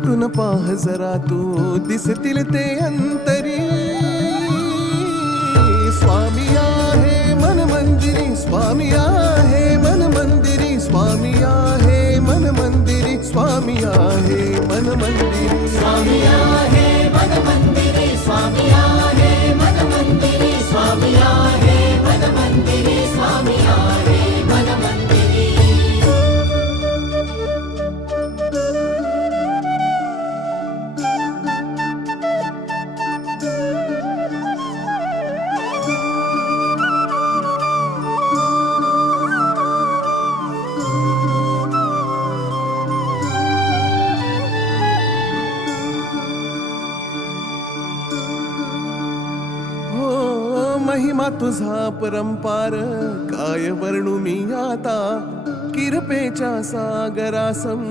भेटून पाह जरा तू दिसतील ते अंतरी. स्वामी आहे मन मंदिरी, स्वामी आहे मन मंदिरी, स्वामी आहे मन मंदिरी, स्वामी आहे मन मंदिरी, स्वामी आहे मन मंदिरी, स्वामी आहे मन मंदिरी, स्वामी आहे मन मंदिरी, स्वामी आहे मन मंदिरी. महिमा तुझा परंपार काय वर्णू मी आता. किरपेच्या सागरासम